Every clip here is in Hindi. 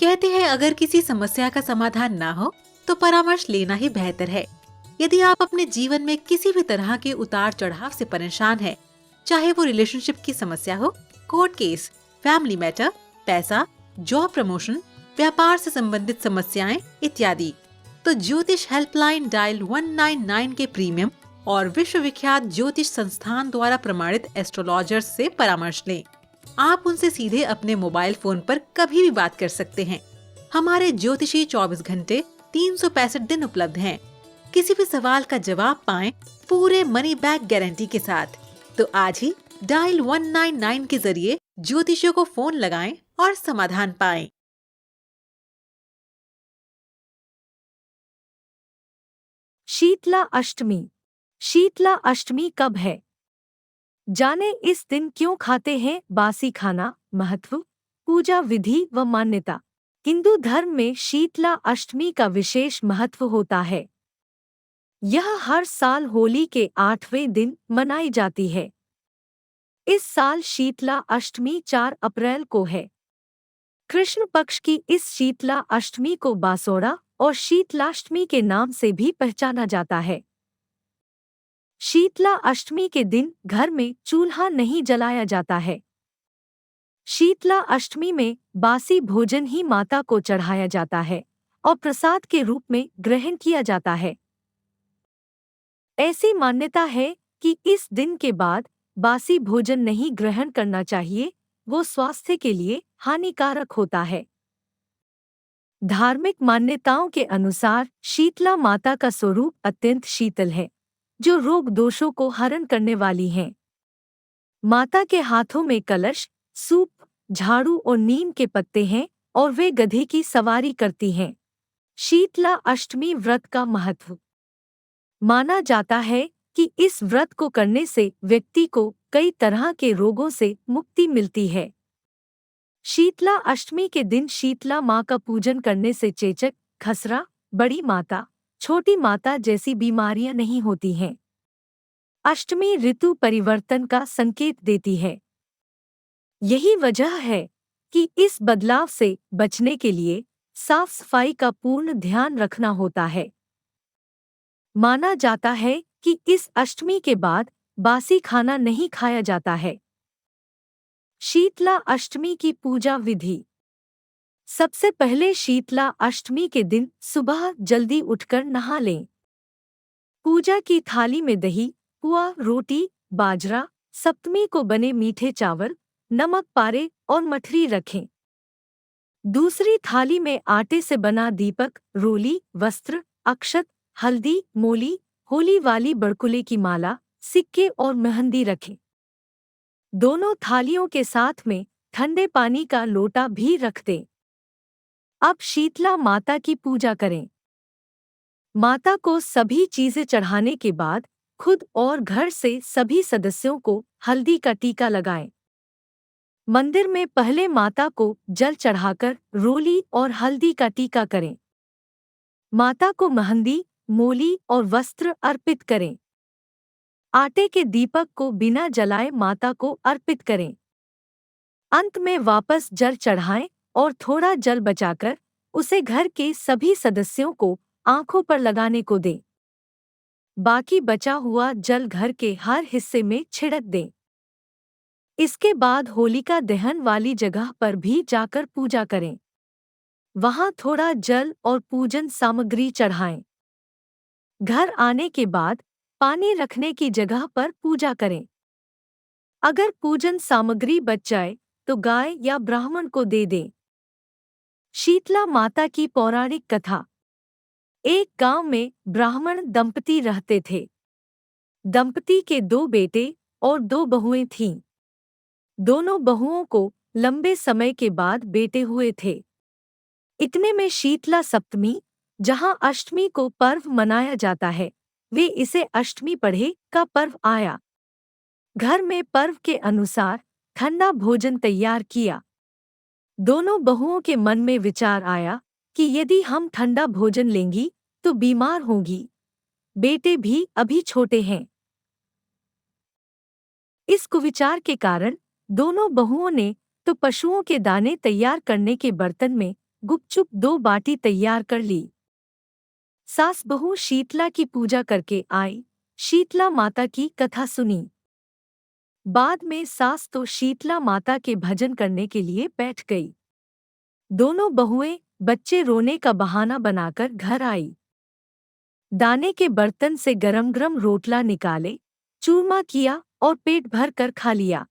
कहते हैं अगर किसी समस्या का समाधान ना हो तो परामर्श लेना ही बेहतर है। यदि आप अपने जीवन में किसी भी तरह के उतार चढ़ाव से परेशान हैं, चाहे वो रिलेशनशिप की समस्या हो, कोर्ट केस, फैमिली मैटर, पैसा, जॉब प्रमोशन, व्यापार से संबंधित समस्याएं इत्यादि, तो ज्योतिष हेल्पलाइन डायल 199 के प्रीमियम और विश्वविख्यात ज्योतिष संस्थान द्वारा प्रमाणित एस्ट्रोलॉजर्स से परामर्श लें। आप उनसे सीधे अपने मोबाइल फोन पर कभी भी बात कर सकते हैं। हमारे ज्योतिषी 24 घंटे 365 दिन उपलब्ध हैं। किसी भी सवाल का जवाब पाएं पूरे मनी बैक गारंटी के साथ। तो आज ही डायल 199 के जरिए ज्योतिषियों को फोन लगाएं और समाधान पाएं। शीतला अष्टमी। शीतला अष्टमी कब है? जाने इस दिन क्यों खाते हैं बासी खाना, महत्व, पूजा विधि व मान्यता। हिंदू धर्म में शीतला अष्टमी का विशेष महत्व होता है। यह हर साल होली के 8वें दिन मनाई जाती है। इस साल शीतला अष्टमी 4 अप्रैल को है। कृष्ण पक्ष की इस शीतला अष्टमी को बासोड़ा और शीतलाष्टमी के नाम से भी पहचाना जाता है। शीतला अष्टमी के दिन घर में चूल्हा नहीं जलाया जाता है। शीतला अष्टमी में बासी भोजन ही माता को चढ़ाया जाता है और प्रसाद के रूप में ग्रहण किया जाता है। ऐसी मान्यता है कि इस दिन के बाद बासी भोजन नहीं ग्रहण करना चाहिए, वो स्वास्थ्य के लिए हानिकारक होता है। धार्मिक मान्यताओं के अनुसार शीतला माता का स्वरूप अत्यंत शीतल है, जो रोग दोषों को हरण करने वाली हैं। माता के हाथों में कलश, सूप, झाड़ू और नीम के पत्ते हैं और वे गधे की सवारी करती हैं। शीतला अष्टमी व्रत का महत्व। माना जाता है कि इस व्रत को करने से व्यक्ति को कई तरह के रोगों से मुक्ति मिलती है। शीतला अष्टमी के दिन शीतला माँ का पूजन करने से चेचक, खसरा, बड़ी माता, छोटी माता जैसी बीमारियां नहीं होती हैं। अष्टमी ऋतु परिवर्तन का संकेत देती है। यही वजह है कि इस बदलाव से बचने के लिए साफ सफाई का पूर्ण ध्यान रखना होता है। माना जाता है कि इस अष्टमी के बाद बासी खाना नहीं खाया जाता है। शीतला अष्टमी की पूजा विधि। सबसे पहले शीतला अष्टमी के दिन सुबह जल्दी उठकर नहा लें। पूजा की थाली में दही, पुआ, रोटी, बाजरा, सप्तमी को बने मीठे चावल, नमक पारे और मठरी रखें। दूसरी थाली में आटे से बना दीपक, रोली, वस्त्र, अक्षत, हल्दी, मोली, होली वाली बड़कुले की माला, सिक्के और मेहंदी रखें। दोनों थालियों के साथ में ठंडे पानी का लोटा भी रख दें। अब शीतला माता की पूजा करें। माता को सभी चीजें चढ़ाने के बाद खुद और घर से सभी सदस्यों को हल्दी का टीका लगाएं। मंदिर में पहले माता को जल चढ़ाकर रोली और हल्दी का टीका करें। माता को मेहंदी, मोली और वस्त्र अर्पित करें। आटे के दीपक को बिना जलाए माता को अर्पित करें। अंत में वापस जल चढ़ाएं और थोड़ा जल बचाकर उसे घर के सभी सदस्यों को आंखों पर लगाने को दें। बाकी बचा हुआ जल घर के हर हिस्से में छिड़क दें। इसके बाद होलिका दहन वाली जगह पर भी जाकर पूजा करें। वहां थोड़ा जल और पूजन सामग्री चढ़ाएं। घर आने के बाद पानी रखने की जगह पर पूजा करें। अगर पूजन सामग्री बच जाए तो गाय या ब्राह्मण को दे दें। शीतला माता की पौराणिक कथा। एक गांव में ब्राह्मण दंपति रहते थे। दंपति के 2 बेटे और 2 बहुएं थीं। दोनों बहुओं को लंबे समय के बाद बेटे हुए थे। इतने में शीतला सप्तमी, जहां अष्टमी को पर्व मनाया जाता है, वे इसे अष्टमी पढ़े का पर्व आया। घर में पर्व के अनुसार ठंडा भोजन तैयार किया। दोनों बहुओं के मन में विचार आया कि यदि हम ठंडा भोजन लेंगी तो बीमार होंगी। बेटे भी अभी छोटे हैं। इस कुविचार के कारण दोनों बहुओं ने तो पशुओं के दाने तैयार करने के बर्तन में गुपचुप 2 बाटी तैयार कर ली। सास बहू शीतला की पूजा करके आई, शीतला माता की कथा सुनी। बाद में सास तो शीतला माता के भजन करने के लिए बैठ गई। दोनों बहुएं बच्चे रोने का बहाना बनाकर घर आई। दाने के बर्तन से गरम गरम रोटला निकाले, चूरमा किया और पेट भर कर खा लिया।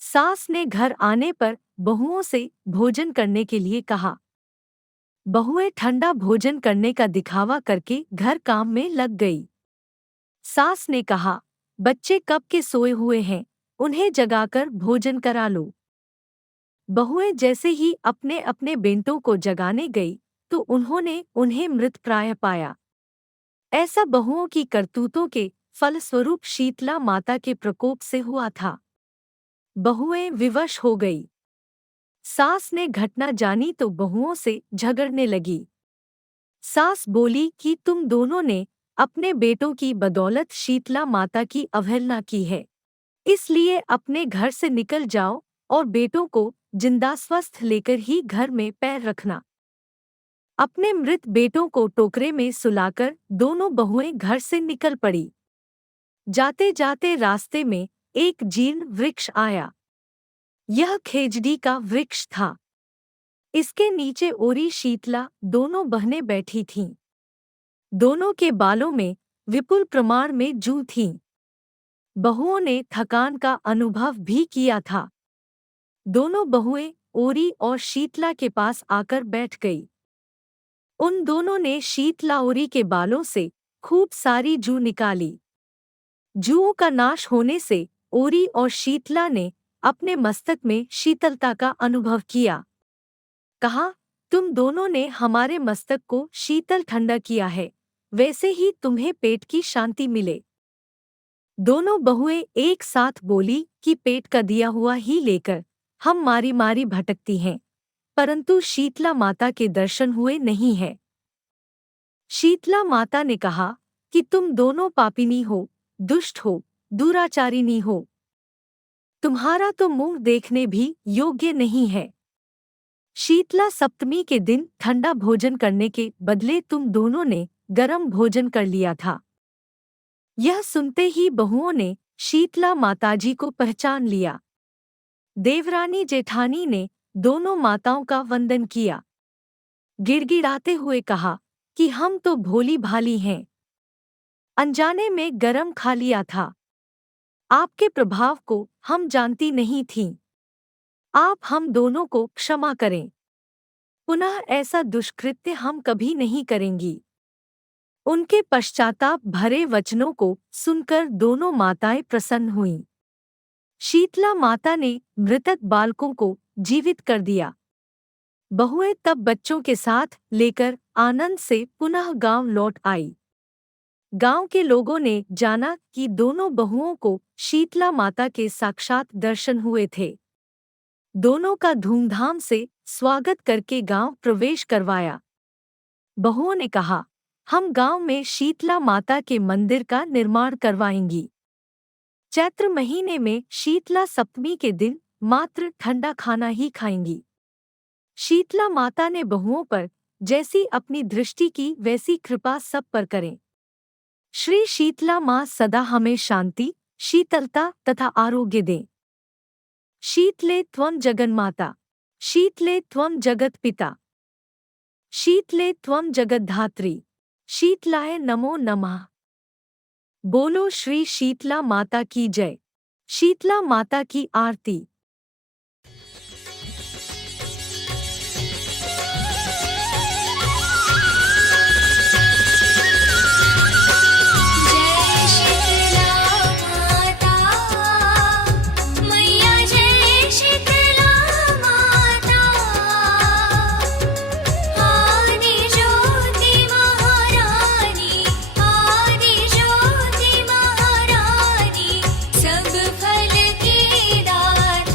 सास ने घर आने पर बहुओं से भोजन करने के लिए कहा। बहुएं ठंडा भोजन करने का दिखावा करके घर काम में लग गई। सास ने कहा, बच्चे कब के सोए हुए हैं, उन्हें जगाकर भोजन करा लो। बहुएं जैसे ही अपने अपने बेटों को जगाने गई तो उन्होंने उन्हें मृतप्राय पाया। ऐसा बहुओं की करतूतों के फलस्वरूप शीतला माता के प्रकोप से हुआ था। बहुएं विवश हो गई। सास ने घटना जानी तो बहुओं से झगड़ने लगी। सास बोली कि तुम दोनों ने अपने बेटों की बदौलत शीतला माता की अवहेलना की है, इसलिए अपने घर से निकल जाओ और बेटों को जिंदा स्वस्थ लेकर ही घर में पैर रखना। अपने मृत बेटों को टोकरे में सुलाकर दोनों बहुएं घर से निकल पड़ी। जाते जाते रास्ते में एक जीर्ण वृक्ष आया। यह खेजड़ी का वृक्ष था। इसके नीचे ओरी शीतला दोनों बहनें बैठी थीं। दोनों के बालों में विपुल प्रमाण में जूं थीं। बहुओं ने थकान का अनुभव भी किया था। दोनों बहुएं ओरी और शीतला के पास आकर बैठ गई। उन दोनों ने शीतला ओरी के बालों से खूब सारी जूं निकाली। जूओं का नाश होने से ओरी और शीतला ने अपने मस्तक में शीतलता का अनुभव किया। कहा, तुम दोनों ने हमारे मस्तक को शीतल ठंडा किया है, वैसे ही तुम्हें पेट की शांति मिले। दोनों बहुएं एक साथ बोली कि पेट का दिया हुआ ही लेकर हम मारी मारी भटकती हैं, परंतु शीतला माता के दर्शन हुए नहीं है। शीतला माता ने कहा कि तुम दोनों पापिनी हो, दुष्ट हो, दुराचारिणी हो। तुम्हारा तो मुंह देखने भी योग्य नहीं है। शीतला सप्तमी के दिन ठंडा भोजन करने के बदले तुम दोनों ने गरम भोजन कर लिया था। यह सुनते ही बहुओं ने शीतला माताजी को पहचान लिया। देवरानी जेठानी ने दोनों माताओं का वंदन किया। गिड़गिड़ाते हुए कहा कि हम तो भोली भाली हैं, अनजाने में गरम खा लिया था। आपके प्रभाव को हम जानती नहीं थीं। आप हम दोनों को क्षमा करें। पुनः ऐसा दुष्कृत्य हम कभी नहीं करेंगी। उनके पश्चाताप भरे वचनों को सुनकर दोनों माताएं प्रसन्न हुईं। शीतला माता ने मृतक बालकों को जीवित कर दिया। बहुएं तब बच्चों के साथ लेकर आनंद से पुनः गांव लौट आई। गांव के लोगों ने जाना कि दोनों बहुओं को शीतला माता के साक्षात दर्शन हुए थे। दोनों का धूमधाम से स्वागत करके गांव प्रवेश करवाया। बहुओं ने कहा, हम गांव में शीतला माता के मंदिर का निर्माण करवाएंगी। चैत्र महीने में शीतला सप्तमी के दिन मात्र ठंडा खाना ही खाएंगी। शीतला माता ने बहुओं पर जैसी अपनी दृष्टि की वैसी कृपा सब पर करें। श्री शीतला माँ सदा हमें शांति, शीतलता तथा आरोग्य दें। शीतले त्वं जगन्माता, शीतले त्वं जगत पिता, शीतले त्वं जगद्धात्री, शीतलाय नमो नमः। बोलो श्री शीतला माता की जय। शीतला माता की आरती। जय शीतला माता मैया, जय शीतला माता। आदि ज्योति महारानी, आदि ज्योति महारानी, सब फल की दाता।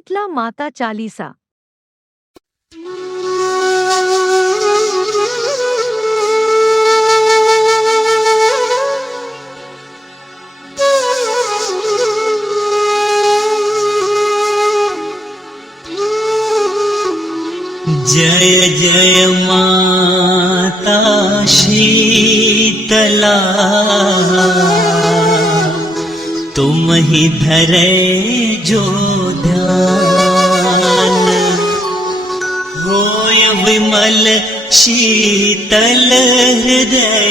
शीतला माता चालीसा। जय जय माता शीतला, तुम ही धरे जो ध्यान, होय विमल शीतल हृदय,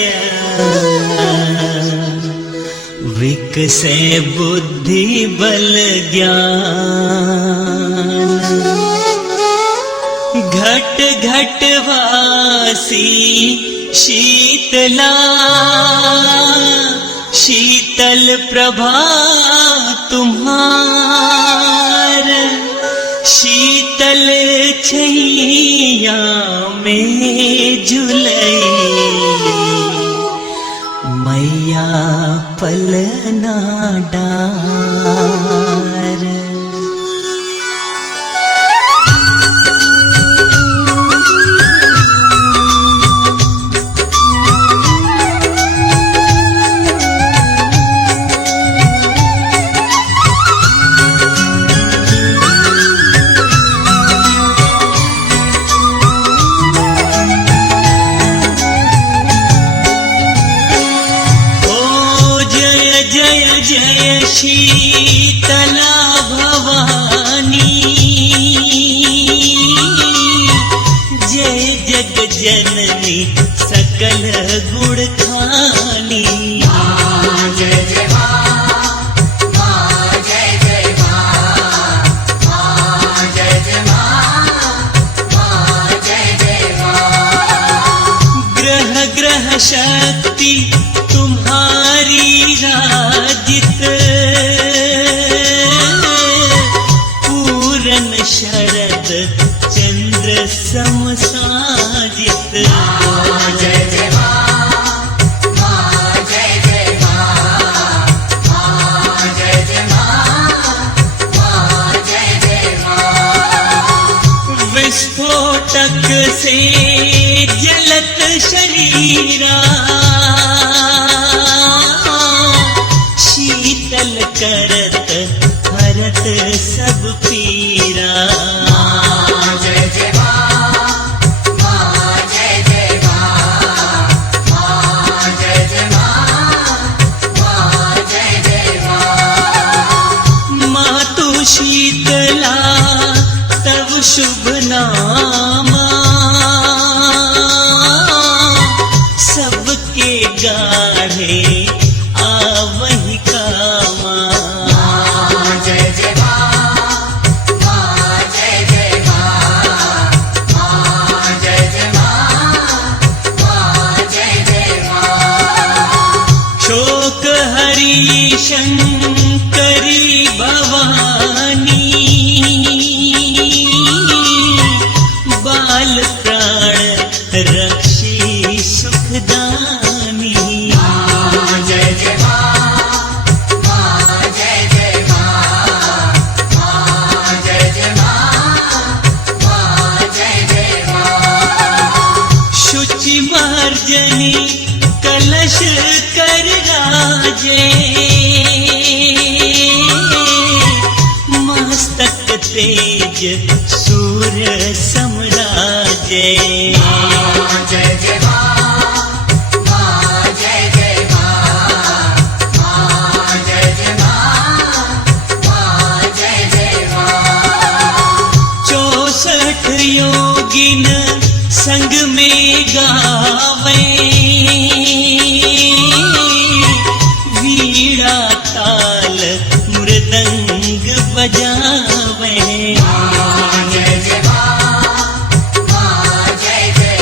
विकसे बुद्धि बल ज्ञान। घट घट वासी शीतला, शीतल प्रभा तुम्हार, शीतल छैया में झुलई, मैया पलना डार। जय शीतला भवानी, जय जग जननी सकल गुण खानी। जय जय माँ, जय जय माँ, जय जय माँ, जय जय माँ। ग्रह ग्रह शक्ति तुम्हारी राजित, पूरन शरद चंद्र समसाजित। जय जय माँ, जय जय माँ, जय जय माँ, जय जय माँ। विस्फोटक से जलत शरीरा, शीतल करत हरत सब पीरा। जय जय माँ, जय जय माँ, जय जय माँ, जय जय माँ। मातु शीतला तव शुभ नामा, सबके गाढ़े आवहि कामा। जय जय माँ, जय जय माँ, जय जय माँ, जय जय माँ। शोक हरि शंकरी भवानी, बाल प्राण रक्षी सुखदानी। जय जय माँ, जय जय माँ, जय जय माँ, जय जय माँ। शुचि मार्जनी कलश कर राजे, मस्तक तेज सूर्य समराजे। जय जय माँ, जय जय माँ, जय जय माँ, जय जय माँ। 64 योगिन संग में गावे, वीणा ताल मृदंग बजावे। जय जय माँ, जय जय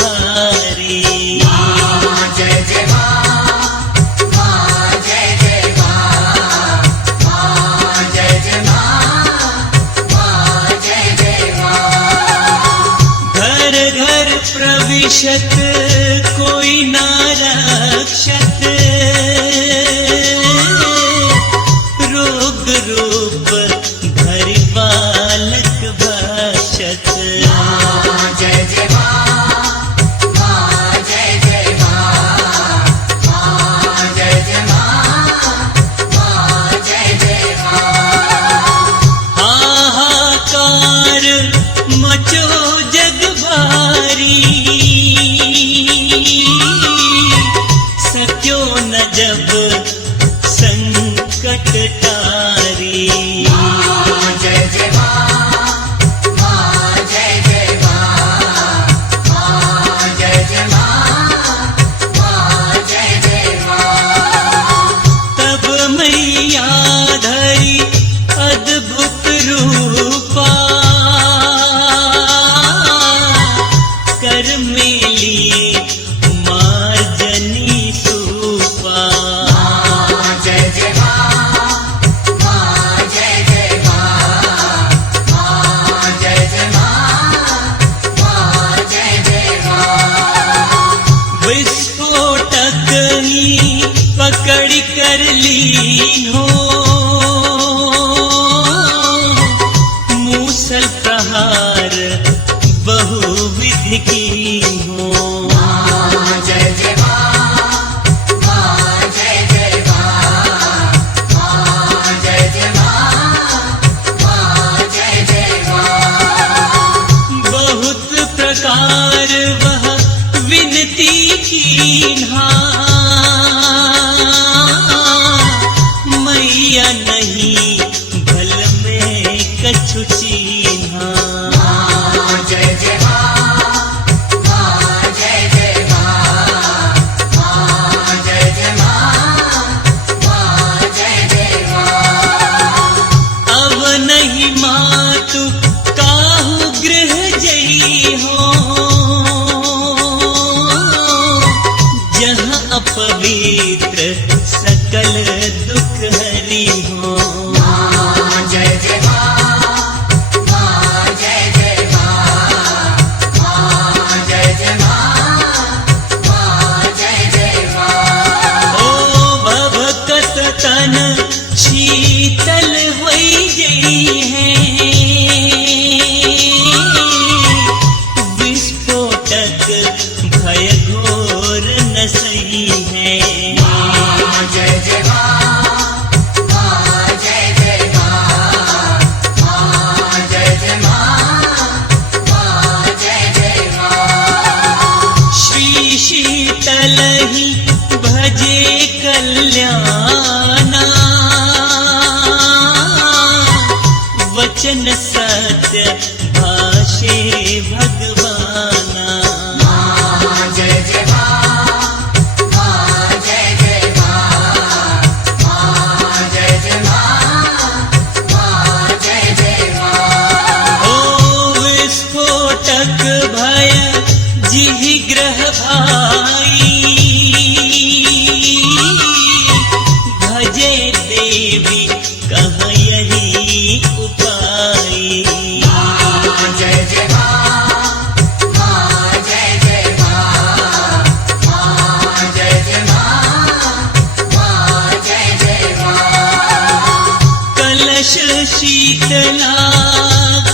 भारी। जय जय माँ जय जय माँ जय जय माँ जय जय माँ। घर घर प्रविशत कोई ना रक्षत, रोग रूप धरि बालक भाषत। जय जय माँ जय जय माँ जय जय माँ जय जय माँ। हाहाकार मचो जग भारी, सत्यो न जब संकट टारी। जय जय माँ जय जय माँ जय जय माँ जय जय माँ। तब मैया धरी अद्भुत रूपा, कर मेली मार्जनी सूपा। जय जय माँ जय जय माँ जय जय माँ जय जय माँ। विस्फोटक ही पकड़ कर लीन हो, मूसल प्रहार बहुविध की हो। जय जय माँ जय जय माँ जय जय माँ जय जय माँ। बहुत प्रकार वह विनती कीन्हा, मैया नहीं भल में कछु चीन्हा। जय जय माँ जय जय माँ जय जय माँ जय जय माँ। अब नहीं मातु काहू गृह जई हो, जहाँ अपवित्र सकल दुख हरी हो। जय जय माँ जय जय माँ जय जय माँ जय जय माँ। ओ भवकत तन शीतल होई गई है, विस्फोटक भय घोर न सही है। जय जय माँ जय जय माँ जय जय माँ जय जय माँ। श्री शीतल ही भजे कल्याणा, वचन सत्य भाषे भगवाना। जय जय माँ जय जय माँ जय जय माँ जय जय माँ। ओ विस्फोटक भय जिहि ग्रह भाई, भजे देवी कह यही उपाय। जय जय माँ जय जय माँ जय जय माँ जय जय माँ। कलश शीतला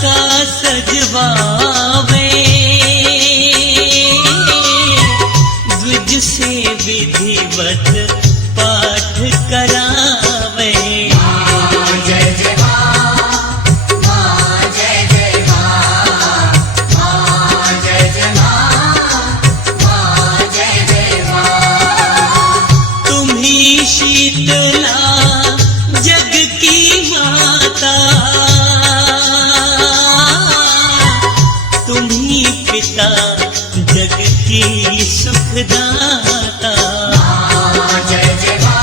का सजवावे, द्विज से विधिवत पाठ करावे। जय जय माँ जय जय माँ जय जय माँ जय जय माँ। तुम्ही शीतला जग की माता, तुम्ही पिता जग की सुखदाता। जय जय माँ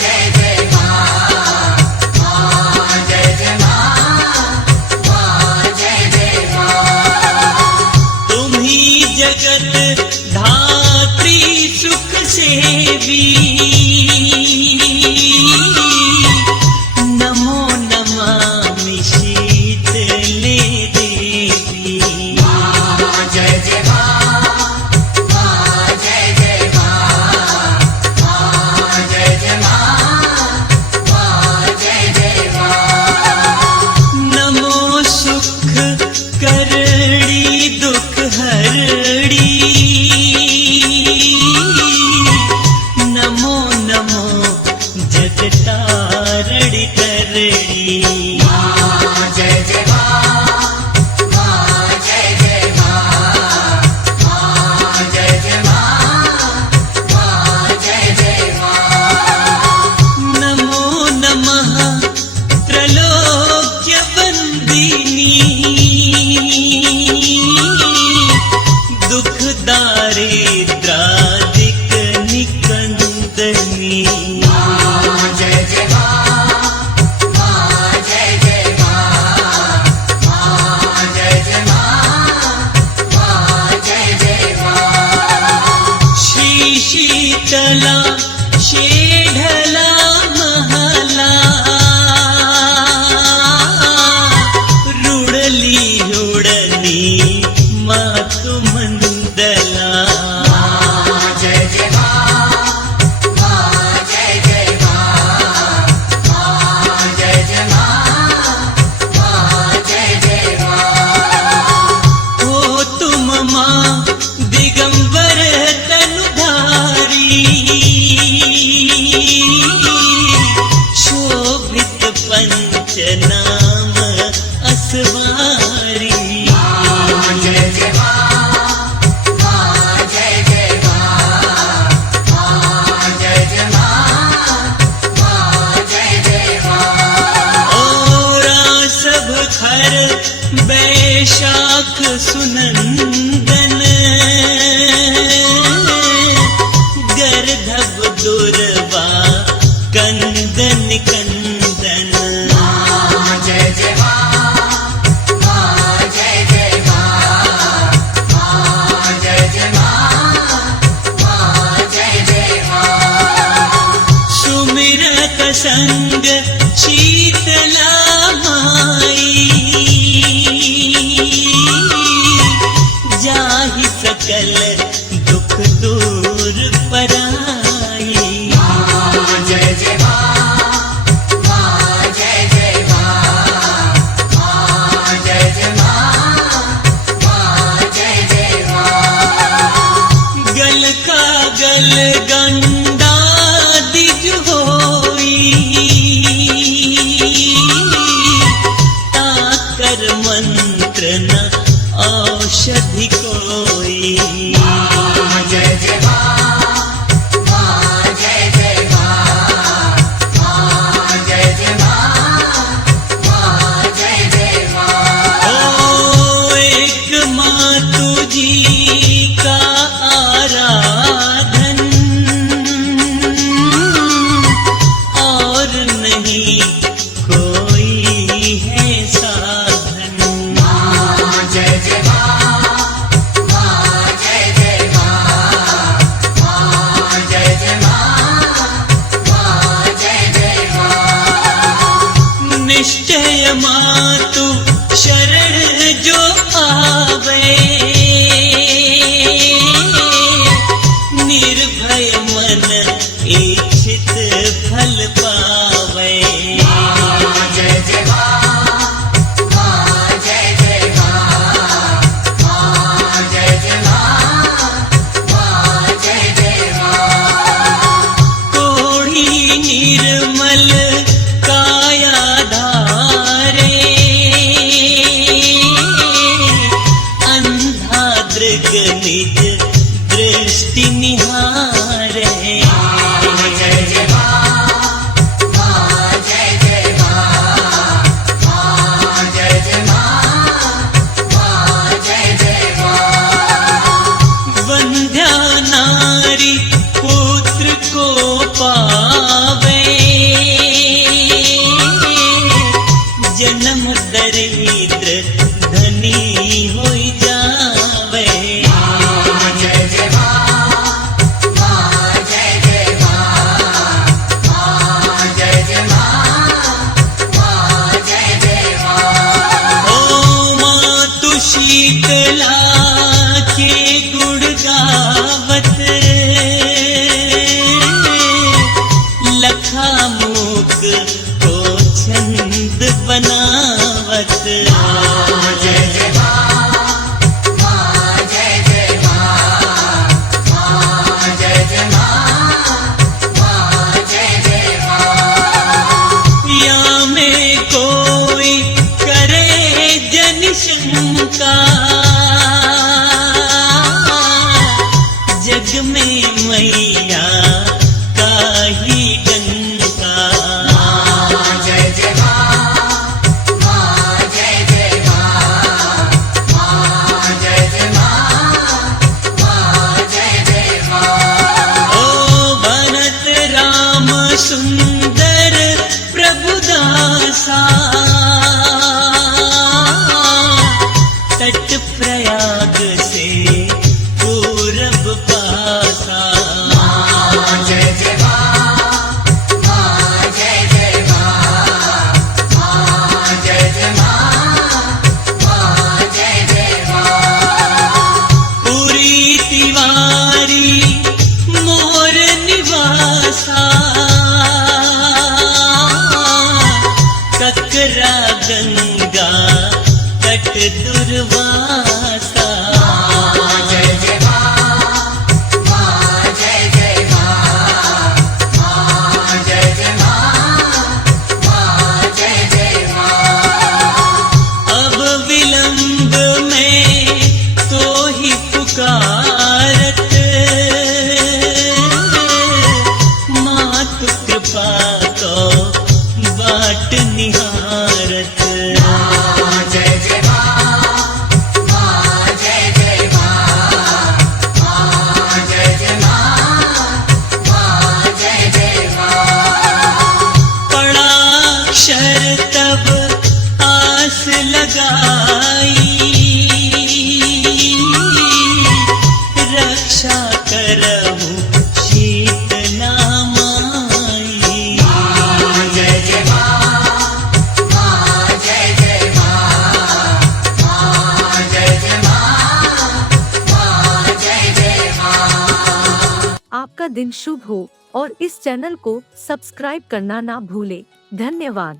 जय जय माँ जय जय माँ जय जय माँ। तुम नुडनी मातु मंदला जय जय मां जय जय मां जय जय मां जय जय मां ओ तुम मां दिगंबर तनुधारी शोभित पंचनाम असवारी जय जय मां जय जय मां जय जय मां जय जय मां और सब खर बैशाख सुनंदन गर्धव दुर्वा कंदन कंदन जय जय मां जय जय मां जय जय मां जय जय मां सुमिरत संग शीतला माई जाहि सकल दुख दूर पराई जय जय मां जय जय मां जय जय मां जय जय मां गल का गल गंडा दिज होई ताकर मंत्र न औषधि कोई जय जय मां जय जय मां जय जय मां जय जय मां ओ एक मातु जी का आराधन और नहीं कोई है साधन जय जय मां जय जय मां जय जय मां जय जय मां निश्चय मातु शरण जो आवे निर्भय मन इच्छित फल पावे जय जय मां जय जय मां जय जय मां जय जय मां कोढ़ी निर्मल काया धारे अंधा दृग निज दृष्टि निहारे जय जय मां जय जय मां जय जय मां जय जय मां वंध्या नारी पुत्र को पावे जन्म दरिद्र धनी होई जावे जय जय मां जय जय मां जय जय मां जय जय मां ओ मातु शीतला के गुण गावत लखा मूक को छंद बनावत जय जय मां जय जय मां जय जय मां जय जय मां या में कोई करे जन शंका जग में मैया काही डंका जय जय मां जय जय मां जय जय मां जय जय मां ओ भरत राम सुंदर प्रभुदासा तट प्रयाग से पूरब पासा जय जय मां जय जय मां जय जय मां दुर्वासा। जय जय माँ जय जय माँ जय जय माँ जय जय माँ। अब विलंब में तो ही पुकारत, मातु कृपा को बाट निहारत। जय जय माँ जय जय माँ जय जय माँ जय जय माँ। पड़ा अक्षर तब आस लगाई, रक्षा करहु शीतला माई। जय जय माँ जय जय माँ जय जय माँ जय जय माँ। आपका दिन शुभ हो और इस चैनल को सब्सक्राइब करना ना भूले। धन्यवाद।